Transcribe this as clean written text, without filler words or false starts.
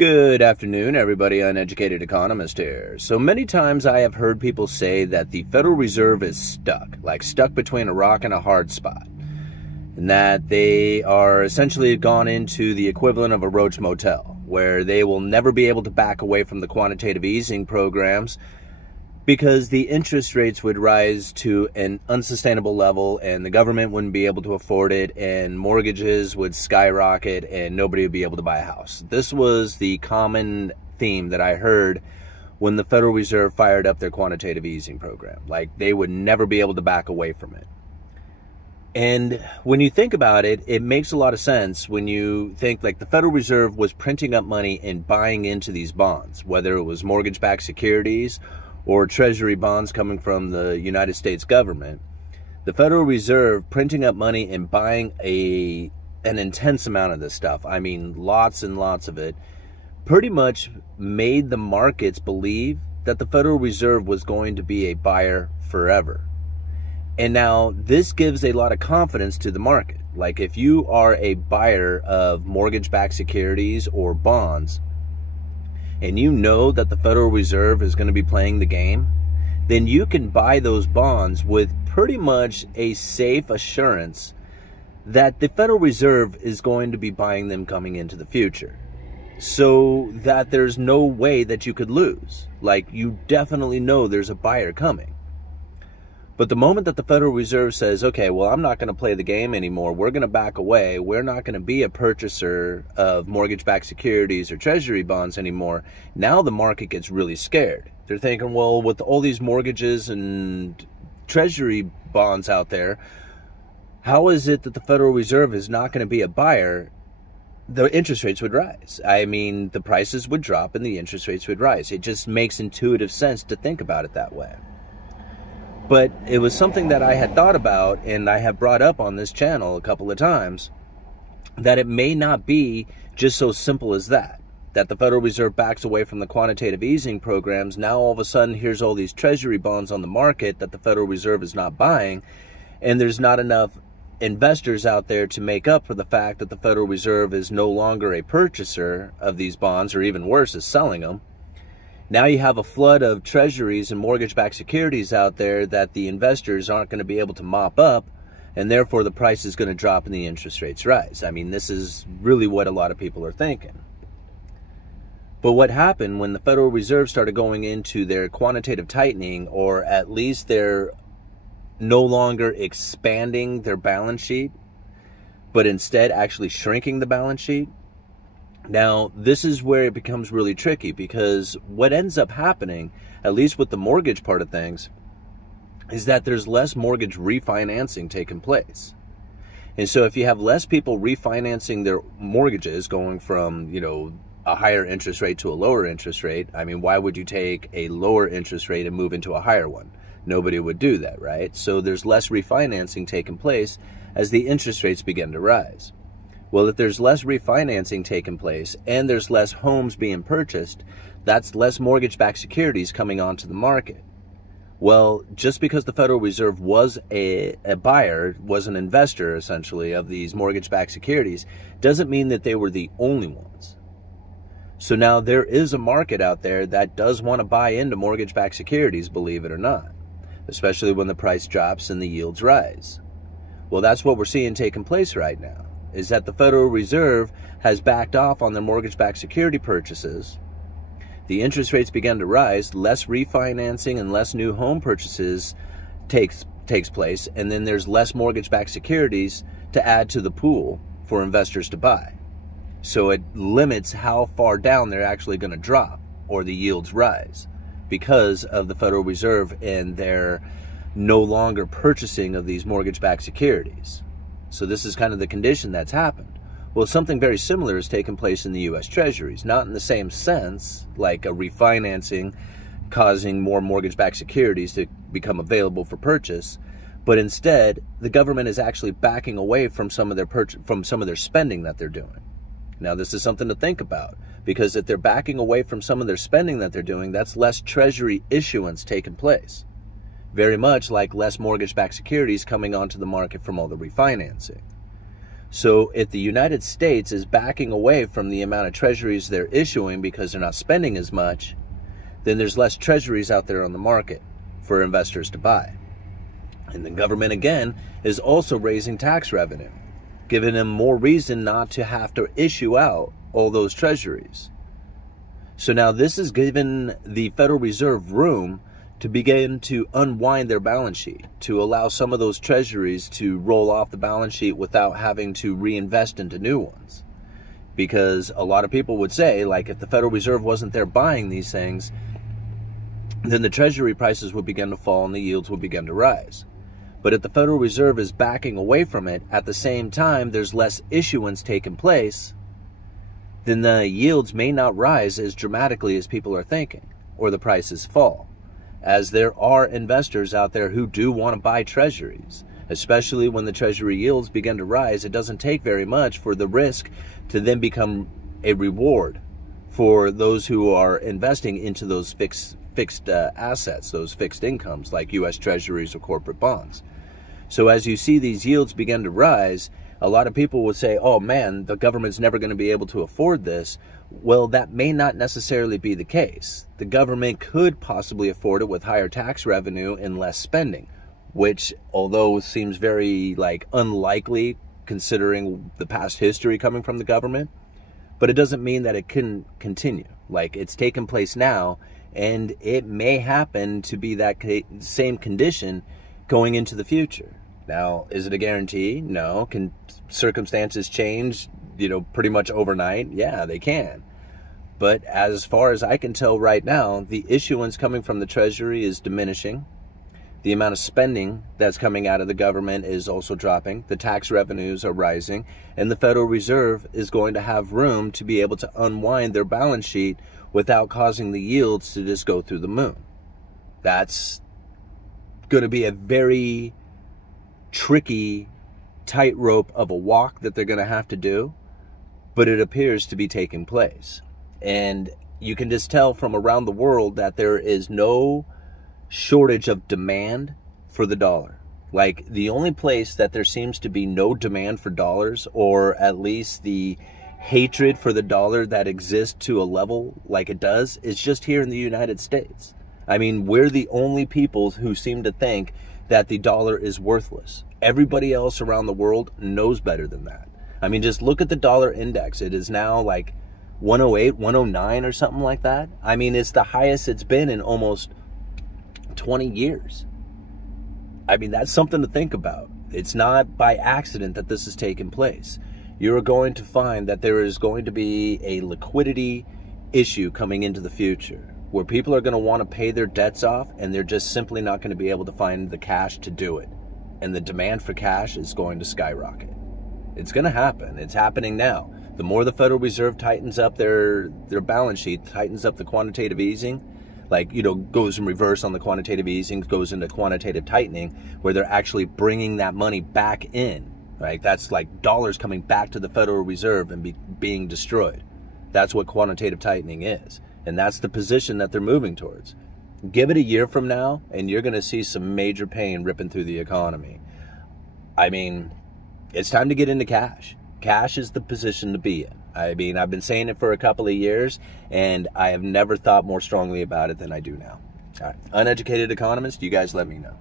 Good afternoon, everybody. Uneducated Economist here. So many times I have heard people say that the Federal Reserve is stuck between a rock and a hard spot, and that they are essentially gone into the equivalent of a Roach Motel, where they will never be able to back away from the quantitative easing programs because the interest rates would rise to an unsustainable level and the government wouldn't be able to afford it, and mortgages would skyrocket and nobody would be able to buy a house. This was the common theme that I heard when the Federal Reserve fired up their quantitative easing program. Like, they would never be able to back away from it. And when you think about it, it makes a lot of sense when you think like the Federal Reserve was printing up money and buying into these bonds, whether it was mortgage-backed securities or treasury bonds coming from the United States government. The Federal Reserve printing up money and buying an intense amount of this stuff, I mean lots and lots of it, pretty much made the markets believe that the Federal Reserve was going to be a buyer forever. And now this gives a lot of confidence to the market. Like, if you are a buyer of mortgage-backed securities or bonds, and you know that the Federal Reserve is going to be playing the game, then you can buy those bonds with pretty much a safe assurance that the Federal Reserve is going to be buying them coming into the future, so that there's no way that you could lose. Like, you definitely know there's a buyer coming. But the moment that the Federal Reserve says, okay, well, I'm not going to play the game anymore, we're going to back away, we're not going to be a purchaser of mortgage-backed securities or treasury bonds anymore, now the market gets really scared. They're thinking, well, with all these mortgages and treasury bonds out there, how is it that the Federal Reserve is not going to be a buyer? The interest rates would rise. I mean, the prices would drop and the interest rates would rise. It just makes intuitive sense to think about it that way. But it was something that I had thought about, and I have brought up on this channel a couple of times, that it may not be just so simple as that the Federal Reserve backs away from the quantitative easing programs. Now all of a sudden, here's all these treasury bonds on the market that the Federal Reserve is not buying, and there's not enough investors out there to make up for the fact that the Federal Reserve is no longer a purchaser of these bonds, or even worse, is selling them. Now you have a flood of treasuries and mortgage-backed securities out there that the investors aren't going to be able to mop up, and therefore the price is going to drop and the interest rates rise. I mean, this is really what a lot of people are thinking. But what happened when the Federal Reserve started going into their quantitative tightening, or at least they're no longer expanding their balance sheet, but instead actually shrinking the balance sheet? Now, this is where it becomes really tricky, because what ends up happening, at least with the mortgage part of things, is that there's less mortgage refinancing taking place. And so if you have less people refinancing their mortgages, going from, a higher interest rate to a lower interest rate, I mean, why would you take a lower interest rate and move into a higher one? Nobody would do that, right? So there's less refinancing taking place as the interest rates begin to rise. Well, if there's less refinancing taking place and there's less homes being purchased, that's less mortgage-backed securities coming onto the market. Well, just because the Federal Reserve was a buyer, was an investor, essentially, of these mortgage-backed securities, doesn't mean that they were the only ones. So now there is a market out there that does want to buy into mortgage-backed securities, believe it or not, especially when the price drops and the yields rise. Well, that's what we're seeing taking place right now, is that the Federal Reserve has backed off on their mortgage-backed security purchases. The interest rates began to rise, less refinancing and less new home purchases takes place, and then there's less mortgage-backed securities to add to the pool for investors to buy. So it limits how far down they're actually going to drop or the yields rise, because of the Federal Reserve and their no longer purchasing of these mortgage-backed securities. So this is kind of the condition that's happened. Well, something very similar has taken place in the U.S. Treasuries, not in the same sense, like a refinancing causing more mortgage-backed securities to become available for purchase, but instead, the government is actually backing away from some of their spending that they're doing. Now, this is something to think about, because if they're backing away from some of their spending that they're doing, that's less treasury issuance taking place. Very much like less mortgage-backed securities coming onto the market from all the refinancing. So if the United States is backing away from the amount of treasuries they're issuing because they're not spending as much, then there's less treasuries out there on the market for investors to buy. And the government, again, is also raising tax revenue, giving them more reason not to have to issue out all those treasuries. So now this has given the Federal Reserve room to begin to unwind their balance sheet, to allow some of those treasuries to roll off the balance sheet without having to reinvest into new ones. Because a lot of people would say, like, if the Federal Reserve wasn't there buying these things, then the treasury prices would begin to fall and the yields would begin to rise. But if the Federal Reserve is backing away from it, at the same time there's less issuance taking place, then the yields may not rise as dramatically as people are thinking, or the prices fall. As there are investors out there who do want to buy treasuries, especially when the treasury yields begin to rise. It doesn't take very much for the risk to then become a reward for those who are investing into those fixed assets, those fixed incomes like U.S. treasuries or corporate bonds. So as you see these yields begin to rise, a lot of people would say, oh man, the government's never going to be able to afford this. Well, that may not necessarily be the case. The government could possibly afford it with higher tax revenue and less spending, which, although seems very unlikely considering the past history coming from the government, but it doesn't mean that it couldn't continue. Like, it's taken place now, and it may happen to be that same condition going into the future. Now, is it a guarantee? No. Can circumstances change, pretty much overnight? Yeah, they can. But as far as I can tell right now, the issuance coming from the Treasury is diminishing. The amount of spending that's coming out of the government is also dropping. The tax revenues are rising. And the Federal Reserve is going to have room to be able to unwind their balance sheet without causing the yields to just go through the moon. That's going to be a very tricky tightrope of a walk that they're going to have to do, but it appears to be taking place. And you can just tell from around the world that there is no shortage of demand for the dollar. Like, the only place that there seems to be no demand for dollars, or at least the hatred for the dollar that exists to a level like it does, is just here in the United States. I mean, we're the only people who seem to think that the dollar is worthless. Everybody else around the world knows better than that. I mean, just look at the dollar index. It is now like 108, 109 or something like that. I mean, it's the highest it's been in almost 20 years. I mean, that's something to think about. It's not by accident that this is taking place. You're going to find that there is going to be a liquidity issue coming into the future, where people are going to want to pay their debts off, and they're just simply not going to be able to find the cash to do it. And the demand for cash is going to skyrocket. It's going to happen. It's happening now. The more the Federal Reserve tightens up their balance sheet, tightens up the quantitative easing, goes in reverse on the quantitative easing, goes into quantitative tightening, where they're actually bringing that money back in, right? That's like dollars coming back to the Federal Reserve and being destroyed. That's what quantitative tightening is. And that's the position that they're moving towards. Give it a year from now, and you're going to see some major pain ripping through the economy. I mean, it's time to get into cash. Cash is the position to be in. I mean, I've been saying it for a couple of years, and I have never thought more strongly about it than I do now. All right. Uneducated Economist, you guys let me know.